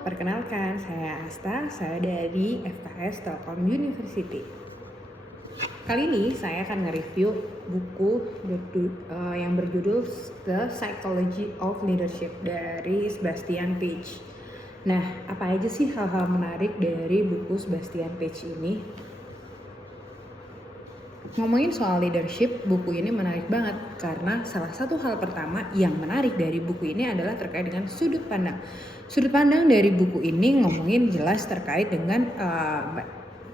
perkenalkan saya Asta, saya dari FKS Telkom University. Kali ini saya akan nge-review buku yang berjudul The Psychology of Leadership dari Sebastian Page. Nah, apa aja sih hal-hal menarik dari buku Sebastian Page ini? Ngomongin soal leadership, buku ini menarik banget karena salah satu hal pertama yang menarik dari buku ini adalah terkait dengan sudut pandang. Sudut pandang dari buku ini ngomongin jelas terkait dengan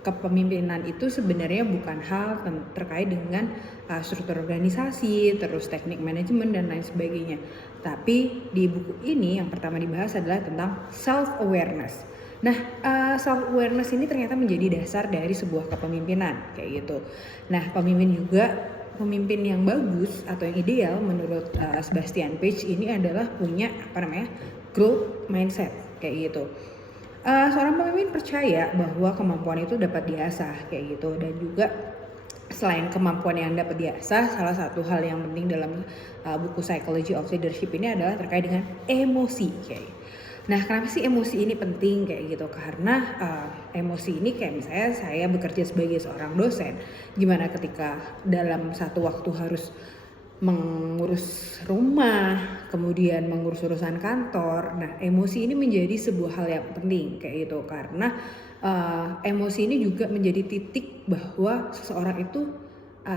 kepemimpinan itu sebenarnya bukan hal terkait dengan struktur organisasi, terus teknik manajemen dan lain sebagainya. Tapi di buku ini yang pertama dibahas adalah tentang self-awareness. Nah, self-awareness ini ternyata menjadi dasar dari sebuah kepemimpinan, kayak gitu. Nah, pemimpin yang bagus atau yang ideal menurut Sebastian Page ini adalah punya growth mindset, kayak gitu. Seorang pemimpin percaya bahwa kemampuan itu dapat diasah, kayak gitu. Dan juga selain kemampuan yang dapat diasah, salah satu hal yang penting dalam buku Psychology of Leadership ini adalah terkait dengan emosi, kayak. Nah, kenapa sih emosi ini penting kayak gitu? Karena emosi ini kayak misalnya saya bekerja sebagai seorang dosen, gimana ketika dalam satu waktu harus mengurus rumah, kemudian mengurus urusan kantor. Nah, emosi ini menjadi sebuah hal yang penting kayak gitu karena emosi ini juga menjadi titik bahwa seseorang itu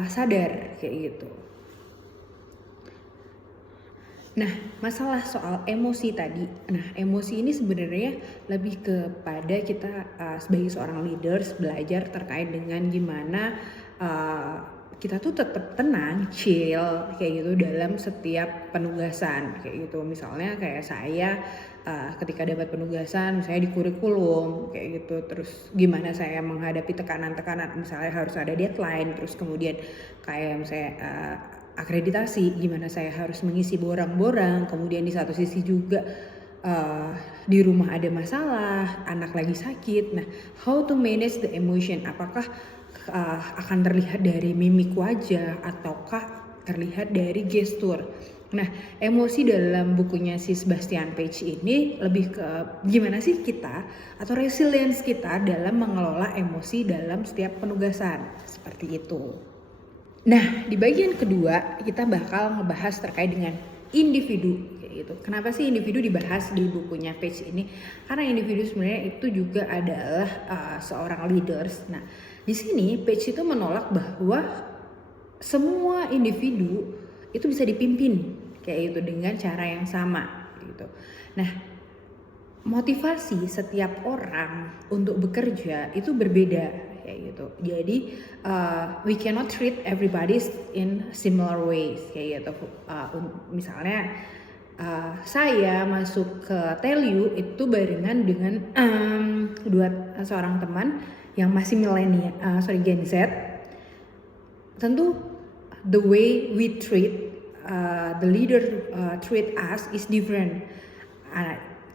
sadar kayak gitu. Nah, masalah soal emosi tadi. Nah, emosi ini sebenarnya lebih kepada kita sebagai seorang leaders belajar terkait dengan gimana kita tuh tetap tenang, chill kayak gitu dalam setiap penugasan kayak gitu. Misalnya kayak saya ketika dapat penugasan misalnya di kurikulum kayak gitu, terus gimana saya menghadapi tekanan-tekanan, misalnya harus ada deadline, terus kemudian kayak misalnya akreditasi, gimana saya harus mengisi borang-borang, kemudian di satu sisi juga di rumah ada masalah, anak lagi sakit. Nah, how to manage the emotion? Apakah akan terlihat dari mimik wajah ataukah terlihat dari gestur? Nah, emosi dalam bukunya si Sebastian Page ini lebih ke gimana sih kita atau resilience kita dalam mengelola emosi dalam setiap penugasan, seperti itu. Nah, di bagian kedua kita bakal ngebahas terkait dengan individu kayak gitu. Kenapa sih individu dibahas di bukunya Page ini? Karena individu sebenarnya itu juga adalah seorang leaders. Nah, di sini Page itu menolak bahwa semua individu itu bisa dipimpin kayak gitu dengan cara yang sama gitu. Nah, motivasi setiap orang untuk bekerja itu berbeda kayak gitu. Jadi we cannot treat everybody in similar ways kayak gitu. Misalnya saya masuk ke Telu itu barengan dengan seorang teman yang masih milenial, Gen Z. Tentu the way we treat the leader treat us is different.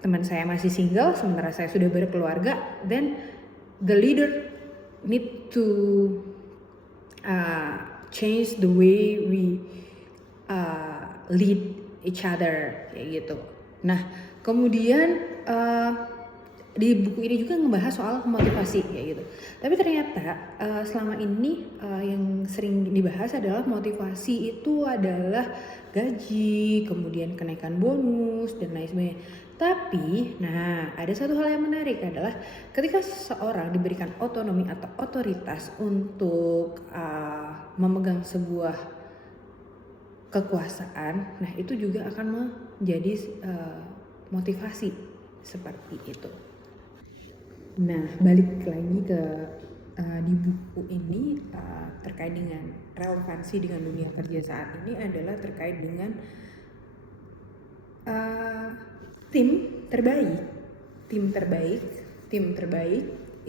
Teman saya masih single, sementara saya sudah berkeluarga, then the leader need to change the way we lead each other kayak gitu. Nah, kemudian di buku ini juga ngebahas soal motivasi kayak gitu. Tapi ternyata selama ini yang sering dibahas adalah motivasi itu adalah gaji, kemudian kenaikan bonus dan lain sebagainya. Tapi, nah ada satu hal yang menarik adalah ketika seseorang diberikan otonomi atau otoritas untuk memegang sebuah kekuasaan, nah itu juga akan menjadi motivasi seperti itu. Nah, balik lagi ke di buku ini terkait dengan relevansi dengan dunia kerja saat ini adalah terkait dengan tim terbaik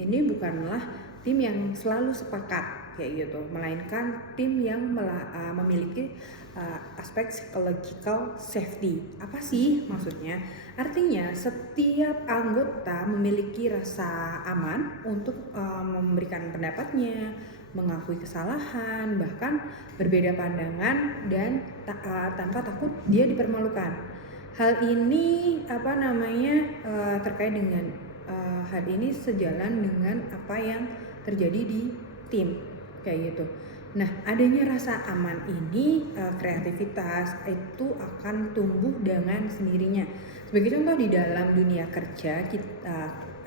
ini bukanlah tim yang selalu sepakat kayak gitu, melainkan tim yang memiliki aspek psychological safety. Apa sih maksudnya? Artinya setiap anggota memiliki rasa aman untuk memberikan pendapatnya, mengakui kesalahan, bahkan berbeda pandangan dan tanpa takut dia dipermalukan. hal ini terkait dengan hal ini sejalan dengan apa yang terjadi di tim kayak gitu. Nah, adanya rasa aman ini, kreativitas itu akan tumbuh dengan sendirinya. Sebagai contoh di dalam dunia kerja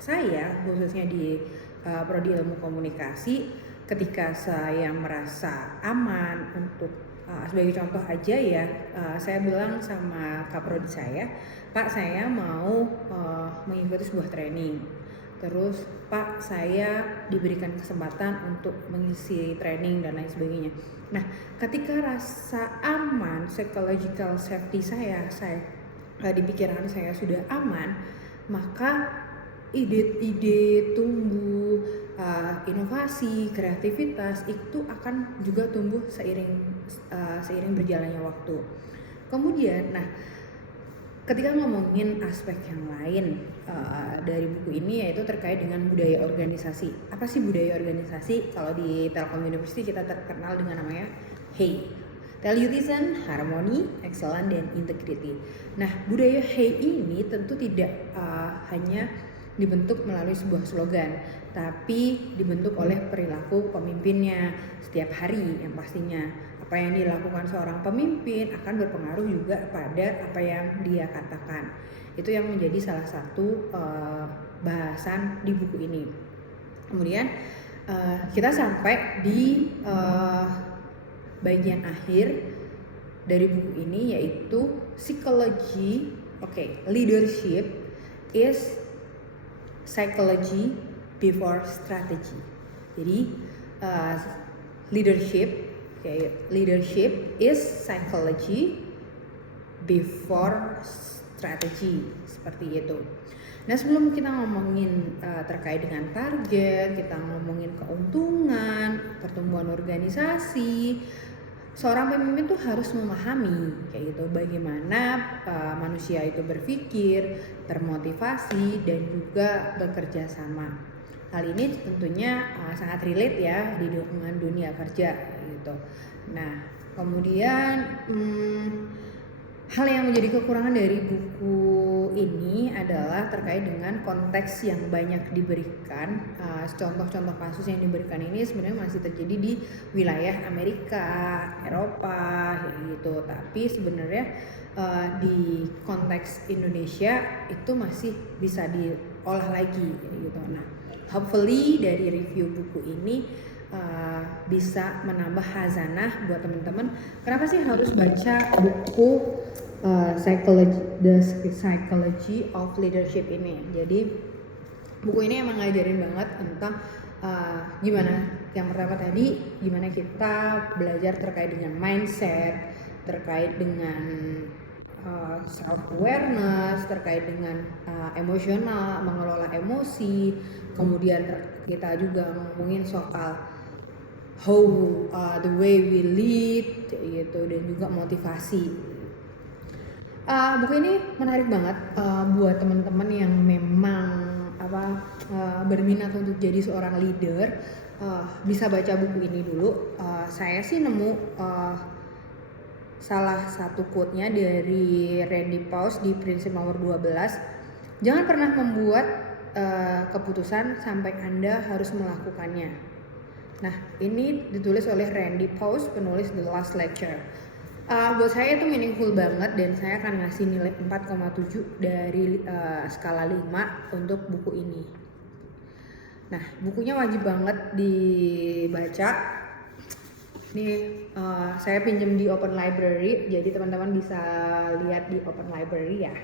saya khususnya di prodi ilmu komunikasi, ketika saya merasa aman untuk sebagai contoh aja ya, saya bilang sama kaprodi saya, Pak saya mau mengikuti sebuah training. Terus Pak saya diberikan kesempatan untuk mengisi training dan lain sebagainya. Nah, ketika rasa aman, psychological safety saya di pikiran saya sudah aman, maka ide-ide tumbuh, inovasi, kreativitas itu akan juga tumbuh seiring berjalannya waktu. Kemudian, nah ketika ngomongin aspek yang lain dari buku ini, yaitu terkait dengan budaya organisasi. Apa sih budaya organisasi? Kalau di Telkom University kita terkenal dengan namanya HEI. Tellurison, Harmony, Excellence, dan Integrity. Nah, budaya HEI ini tentu tidak hanya dibentuk melalui sebuah slogan, tapi dibentuk oleh perilaku pemimpinnya setiap hari yang pastinya. Apa yang dilakukan seorang pemimpin akan berpengaruh juga pada apa yang dia katakan. Itu yang menjadi salah satu bahasan di buku ini. Kemudian kita sampai di bagian akhir dari buku ini, yaitu psikologi. Leadership is psychology before strategy. Jadi leadership is psychology before strategy, seperti itu. Nah, sebelum kita ngomongin terkait dengan target, kita ngomongin keuntungan, pertumbuhan organisasi, seorang pemimpin tuh harus memahami kayak gitu bagaimana manusia itu berpikir, termotivasi, dan juga bekerja sama. Hal ini tentunya sangat relate ya dengan dunia kerja gitu. Nah, kemudian hal yang menjadi kekurangan dari buku ini adalah terkait dengan konteks yang banyak diberikan. Contoh-contoh kasus yang diberikan ini sebenarnya masih terjadi di wilayah Amerika, Eropa gitu. Tapi sebenarnya di konteks Indonesia itu masih bisa diolah lagi gitu. Nah, hopefully dari review buku ini bisa menambah hazanah buat teman-teman. Kenapa sih harus baca buku The Psychology of Leadership ini? Jadi buku ini emang ngajarin banget tentang gimana, yang pertama tadi gimana kita belajar terkait dengan mindset, terkait dengan self awareness, terkait dengan emosional, mengelola emosi. Kemudian kita juga ngomongin soal how the way we lead gitu, dan juga motivasi. Buku ini menarik banget buat teman-teman yang memang berminat untuk jadi seorang leader. Bisa baca buku ini dulu. Saya sih nemu salah satu quote-nya dari Randy Pausch di prinsip nomor 12. Jangan pernah membuat keputusan sampai Anda harus melakukannya. Nah, ini ditulis oleh Randy Pausch, penulis The Last Lecture. Buat saya itu meaningful banget, dan saya akan ngasih nilai 4,7 dari skala 5 untuk buku ini. Nah, bukunya wajib banget dibaca. Ini saya pinjam di Open Library, jadi teman-teman bisa lihat di Open Library ya.